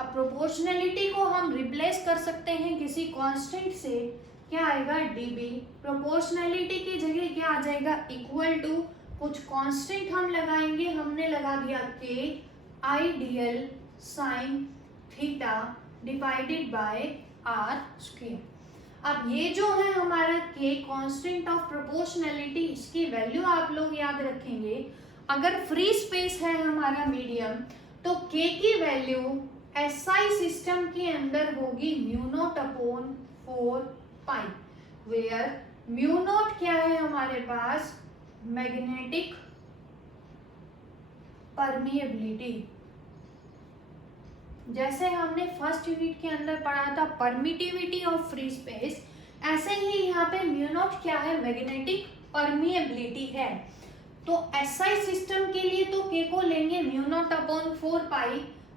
अब प्रोपोर्शनलिटी को हम रिप्लेस कर सकते हैं किसी कांस्टेंट से। क्या आएगा? dB प्रोपोर्शनलिटी की जगह क्या आ जाएगा? इक्वल टू कुछ कांस्टेंट हम लगाएंगे। हमने लगा दिया k I dl sine theta divided by r²। अब ये जो है हमारा k कांस्टेंट ऑफ प्रोपोर्शनलिटी, इसकी वैल्यू आप लोग याद रखेंगे। अगर फ्री स्पेस है हमारा मीडियम, तो k की वैल्यू SI सिस्टम के अंदर होगी μ0/4π, वेयर μ0 क्या है हमारे पास? Magnetic permeability. जैसे हमने फर्स्ट यूनिट के अंदर पढ़ा था परमिटिविटी ऑफ फ्री स्पेस, ऐसे ही यहाँ पे μ0 क्या है? मैग्नेटिक परमिएबिलिटी है। तो SI सिस्टम के लिए तो k को लेंगे μ0/4π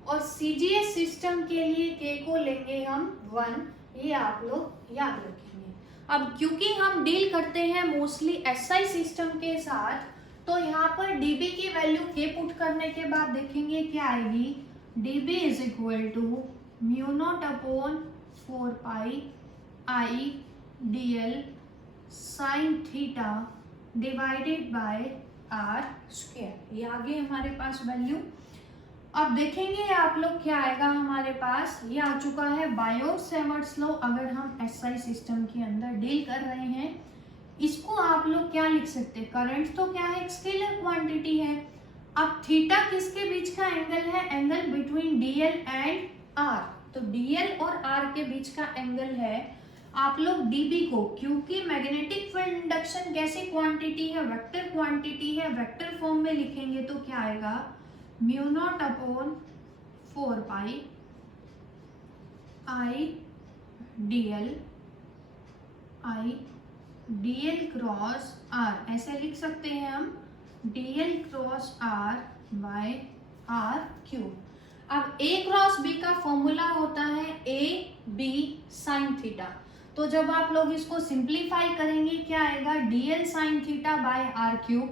और CGS सिस्टम के लिए k को लेंगे हम 1। ये आप लोग याद रखेंगे। अब क्योंकि हम डील करते हैं मोस्टली SI सिस्टम के साथ, तो यहाँ पर dB की वैल्यू k पुट करने के बाद देखेंगे क्या आएगी? dB is equal to μ0/4π I dl sine theta divided by r²। ये आ गई हमारे पास वैल्यू। अब देखेंगे आप लोग क्या आएगा हमारे पास। ये आ चुका है बायो-सेवर्ट्स लॉ। अगर हम SI सिस्टम के अंदर डील कर रहे हैं, इसको आप लोग क्या लिख सकते हैं? करंट तो क्या है? एक स्केलर क्वांटिटी है। अब थीटा किसके बीच का एंगल है? Angle between dl and r। तो dl और r के बीच का एंगल है। आप लोग dB को, क्योंकि मैग्नेटिक फील्ड इंडक्शन कैसी क्वांटिटी है? वेक्टर क्वांटिटी है। वेक्टर फॉर्म में लिखेंगे तो क्या आएगा? μ0/4π I dl क्रॉस r, ऐसे लिख सकते हैं हम dl cross r bye r³। अब a क्रॉस b का फॉर्मूला होता है a b साइन थीटा। तो जब आप लोग इसको सिंप्लीफाई करेंगे क्या आएगा? dl sine theta by r³।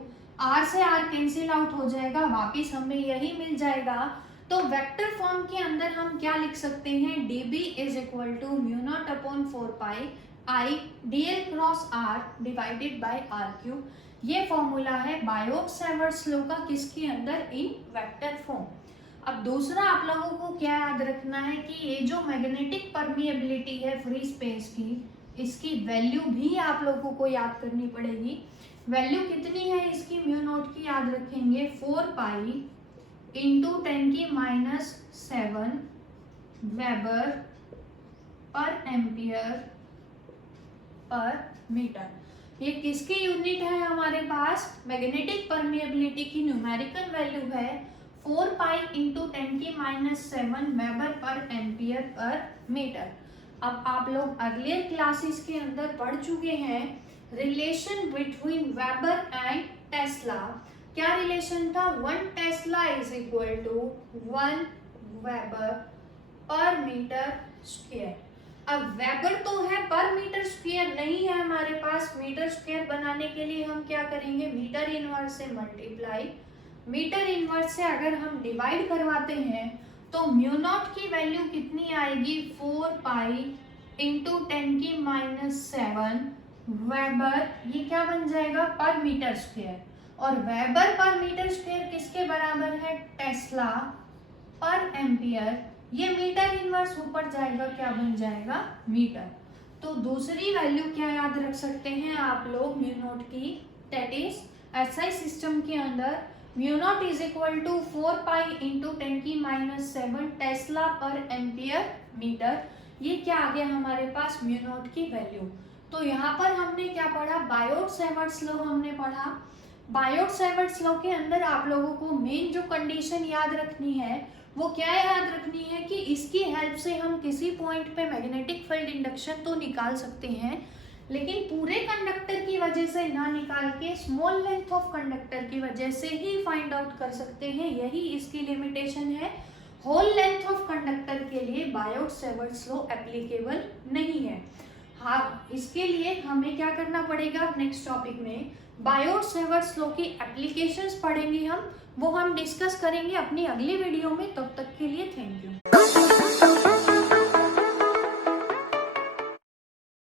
r से r कैंसिल आउट हो जाएगा, वापिस हमें यही मिल जाएगा। तो वेक्टर फॉर्म के अंदर हम क्या लिख सकते हैं? dB is equal to μ0/4π I dl cross r divided by r³। ये फॉर्मूला है बायो-सेवर्ट्स लॉ का, किसके अंदर? In vector form. अब दूसरा आप लोगों को क्या याद रखना है कि ये जो मैग्नेटिक परमिएबिलिटी है फ्री स्पेस की, इसकी वैल्यू भी आप लोगों को याद करनी पड़ेगी। वैल्यू कितनी है इसकी? μ0 की याद रखेंगे 4π × 10⁻⁷ वेबर पर एम्पियर पर मीटर। ये किसकी यूनिट है हमारे पास? मैग्नेटिक परमिएबिलिटी की न्यूमेरिकल वैल्यू है 4 पाई इंटू 10⁻⁷ वेबर पर एम्पियर पर मीटर। अब आप लोग अर्लियर क्लासेस के अंदर पढ़ चुके हैं relation between weber and tesla. क्या रिलेशन था? 1 tesla is equal to 1 weber per metre square. अब वेबर तो है, पर मीटर स्क्वायर नहीं है हमारे पास। मीटर स्क्वायर बनाने के लिए हम क्या करेंगे? मीटर इनवर्स से मल्टीप्लाई, मीटर इनवर्स से अगर हम डिवाइड करवाते हैं तो म्यू नॉट की वैल्यू कितनी आएगी? 4 पाई इंटू 10⁻⁷ वेबर। ये क्या बन जाएगा? पर मीटर स्क्वायर। और वेबर पर मीटर स्क्वायर किसके बराबर है? Tesla per ampere. ये मीटर इनवर्स ऊपर जाएगा, क्या बन जाएगा? मीटर। तो दूसरी वैल्यू क्या याद रख सकते हैं आप लोग म्यू नॉट की? दैट इज एसआई सिस्टम के अंदर mu naught is equal to 4 pi into 10⁻⁷ tesla per ampere metre. ये क्या आ गया हमारे पास? म्यू नॉट की वैल्यू। तो यहाँ पर हमने क्या पढ़ा? बायोट-सैवर्ट्स लॉ हमने पढ़ा। बायोट-सैवर्ट्स लॉ के अंदर आप लोगों को मेन जो कंडीशन याद रखनी है वो क्या याद रखनी है कि इसकी हेल्प से हम किसी पॉइंट पे मैग्नेटिक फील्ड इंडक्शन तो निकाल सकते हैं, लेकिन पूरे कंडक्टर की वजह से ना निकाल के स्मॉल लेंथ ऑफ कंडक्टर की वजह से ही फाइंड आउट कर सकते हैं। यही इसकी लिमिटेशन है। होल लेंथ ऑफ कंडक्टर के लिए बायोट-सैवर्ट्स लॉ एप्लीकेबल नहीं है। हाँ, इसके लिए हमें क्या करना पड़ेगा? नेक्स्ट टॉपिक में बायोट-सैवर्ट्स लॉ की एप्लीकेशंस पढ़ेंगे हम, वो हम डिस्कस करेंगे अपनी अगली वीडियो में। तब तक के लिए थैंक यू।